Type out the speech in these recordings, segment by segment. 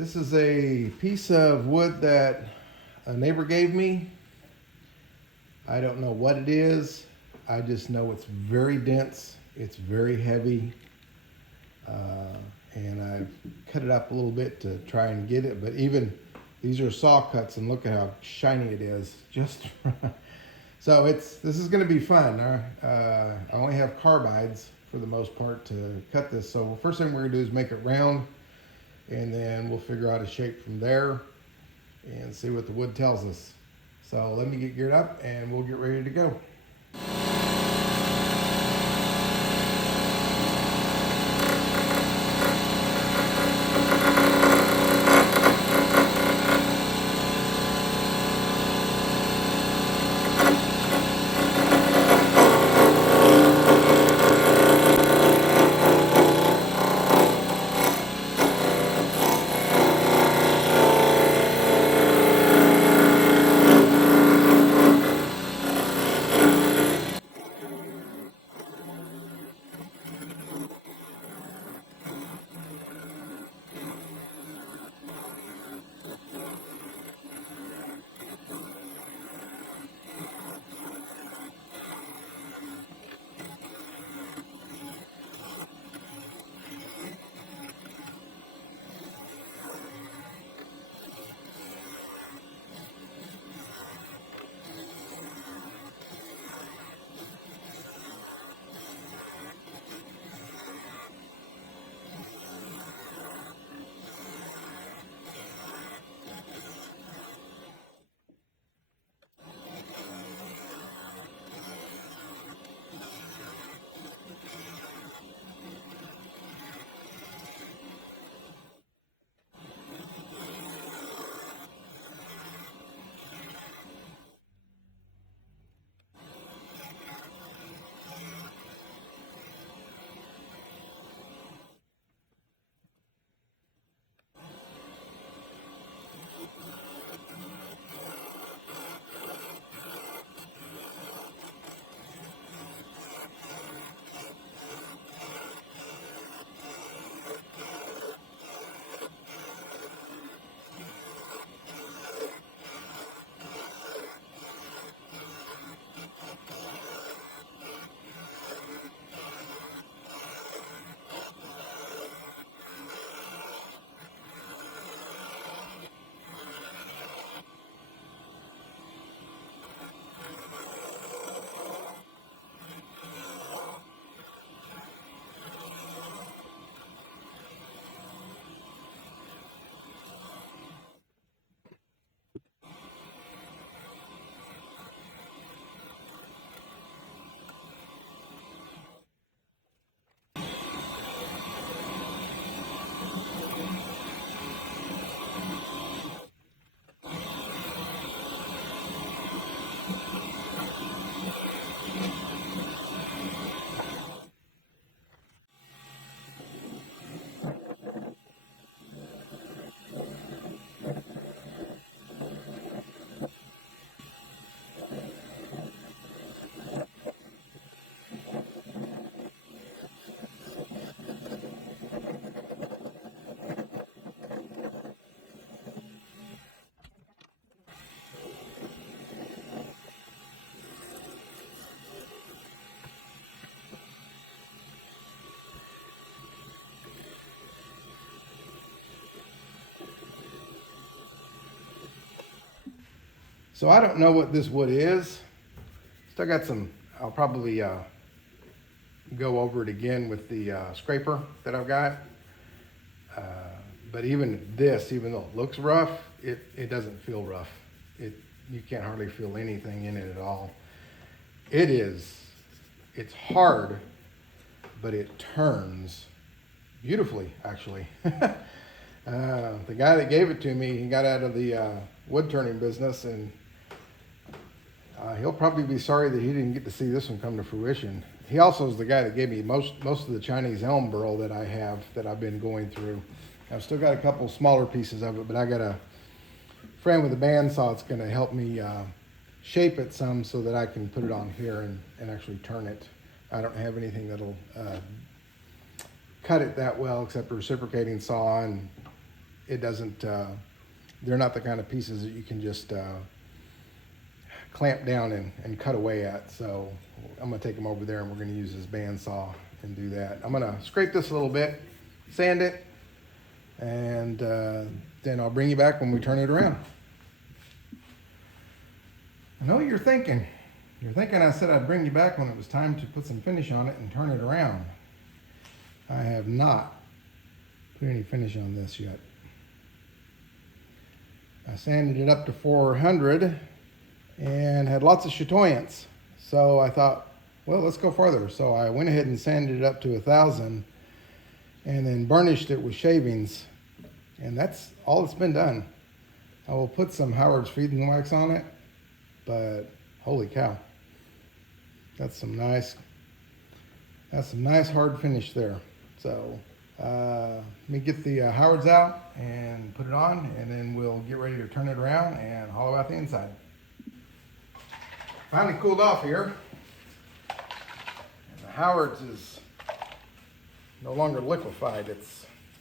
This is a piece of wood that a neighbor gave me. I don't know what it is. I just know it's very dense. It's very heavy. And I've cut it up a little bit to try and get it. But even these are saw cuts, and look at how shiny it is. So this is going to be fun. I only have carbides for the most part to cut this. So first thing we're going to do is make it round, and then we'll figure out a shape from there and see what the wood tells us. So let me get geared up and we'll get ready to go. So I don't know what this wood is. Still got some, I'll probably go over it again with the scraper that I've got. Uh, but even this, even though it looks rough, it doesn't feel rough. You can't hardly feel anything in it at all. It's hard, but it turns beautifully, actually. The guy that gave it to me, he got out of the wood turning business, and he'll probably be sorry that he didn't get to see this one come to fruition. He also is the guy that gave me most of the Chinese elm burl that I have, that I've been going through. I've still got a couple smaller pieces of it, but I got a friend with a bandsaw that's going to help me shape it some so that I can put it on here and actually turn it. I don't have anything that'll cut it that well except a reciprocating saw, and it doesn't, they're not the kind of pieces that you can just clamp down and cut away at. So I'm gonna take them over there and we're gonna use this bandsaw and do that. I'm gonna scrape this a little bit, sand it, and then I'll bring you back when we turn it around. I know what you're thinking. You're thinking I said I'd bring you back when it was time to put some finish on it and turn it around. I have not put any finish on this yet. I sanded it up to 400 and had lots of chatoyance. So I thought, well, let's go further. So I went ahead and sanded it up to 1,000 and then burnished it with shavings. And that's all that's been done. I will put some Howard's Feeding Wax on it, but holy cow. That's some nice hard finish there. So let me get the Howard's out and put it on, and then we'll get ready to turn it around and hollow out the inside. Finally cooled off here. And the Howard's is no longer liquefied.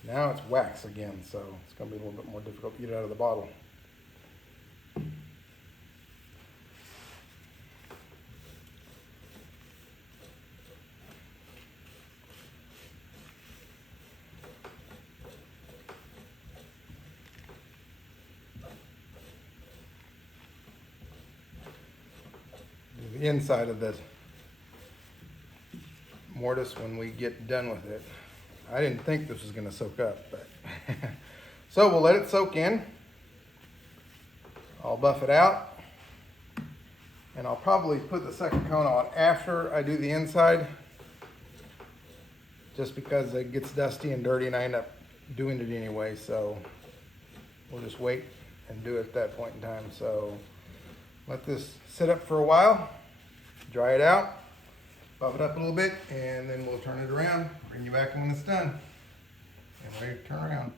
Now it's wax again, so it's going to be a little bit more difficult to get it out of the bottle. The inside of the mortise when we get done with it. I didn't think this was going to soak up, but so we'll let it soak in. I'll buff it out, and I'll probably put the second coat on after I do the inside, just because it gets dusty and dirty and I end up doing it anyway. So we'll just wait and do it at that point in time. So let this sit up for a while, dry it out, buff it up a little bit, and then we'll turn it around, bring you back when it's done, and ready to turn around.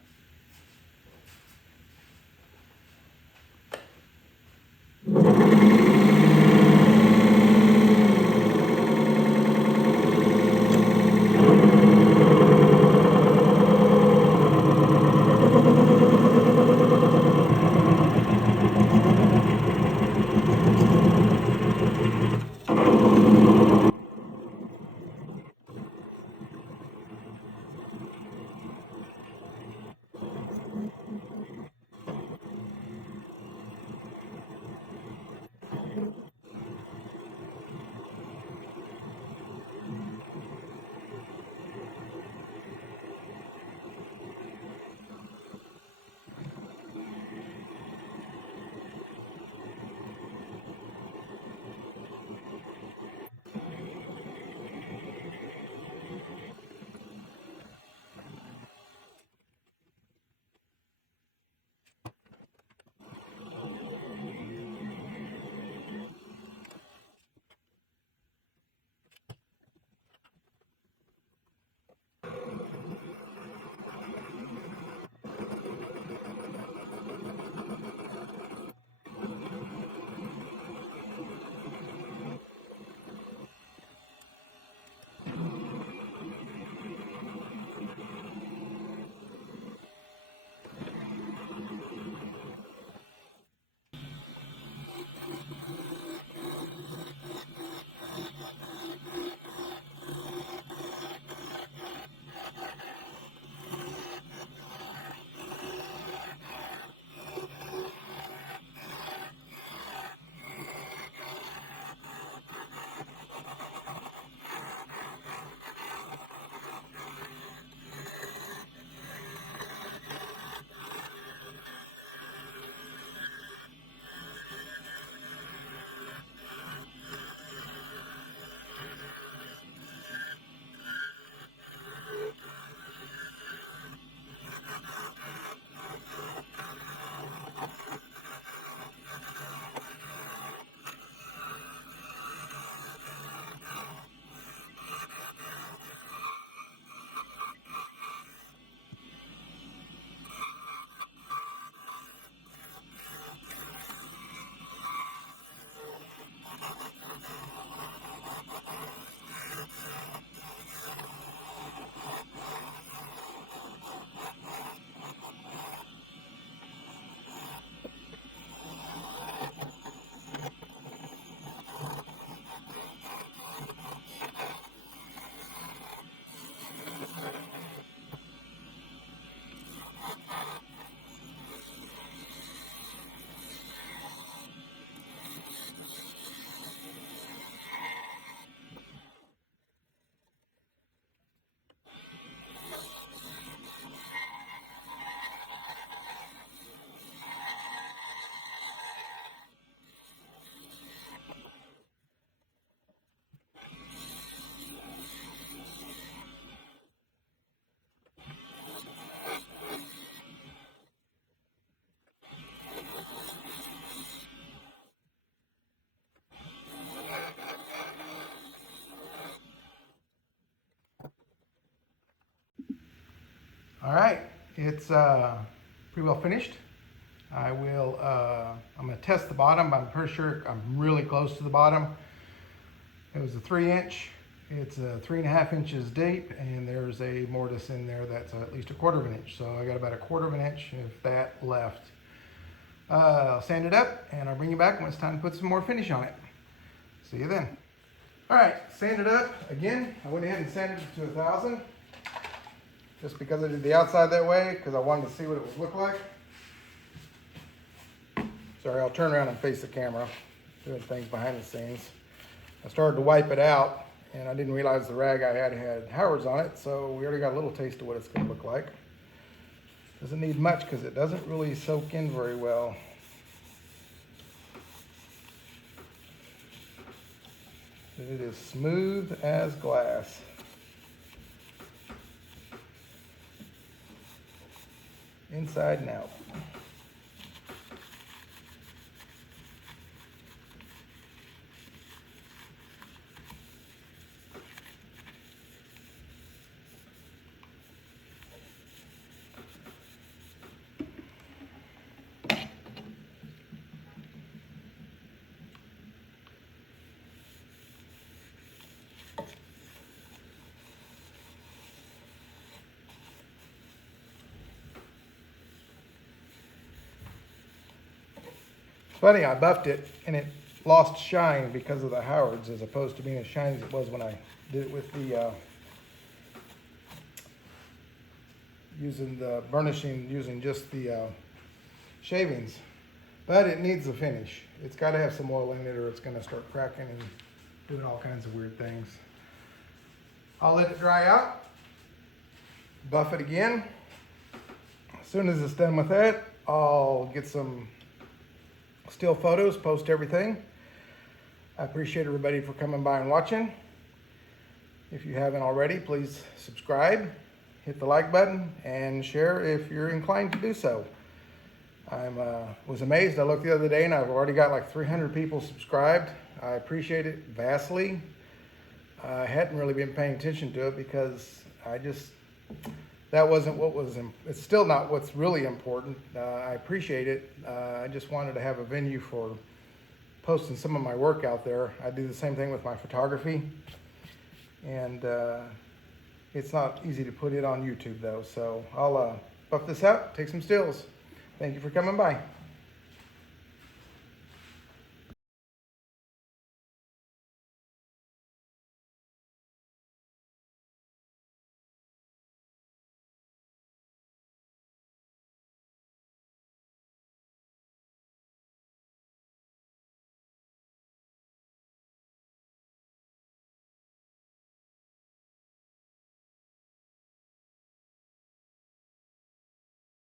it's pretty well finished. I'm going to test the bottom. I'm pretty sure I'm really close to the bottom. It was a 3-inch. It's 3.5 inches deep, and there's a mortise in there that's at least 1/4 inch. So I got about 1/4 inch, if that, left. I'll sand it up, and I'll bring you back when it's time to put some more finish on it. See you then. All right, sand it up again. I went ahead and sanded it to 1,000, just because I did the outside that way, because I wanted to see what it would look like. Sorry, I'll turn around and face the camera, doing things behind the scenes. I started to wipe it out, and I didn't realize the rag I had Howard's on it, so we already got a little taste of what it's going to look like. Doesn't need much because it doesn't really soak in very well. It is smooth as glass. Inside and out. Funny, I buffed it and it lost shine because of the Howards, as opposed to being as shiny as it was when I did it with the using the burnishing, using just the shavings. But it needs a finish. It's got to have some oil in it, or it's going to start cracking and doing all kinds of weird things. I'll let it dry out, buff it again. As soon as it's done with that, I'll get some still photos, post everything. I appreciate everybody for coming by and watching. If you haven't already, please subscribe, hit the like button, and share if you're inclined to do so. I was amazed. I looked the other day and I've already got like 300 people subscribed. I appreciate it vastly. I hadn't really been paying attention to it because that wasn't what was, it's still not what's really important. I appreciate it. I just wanted to have a venue for posting some of my work out there. I do the same thing with my photography. And it's not easy to put it on YouTube though. So I'll buff this out, take some stills. Thank you for coming by.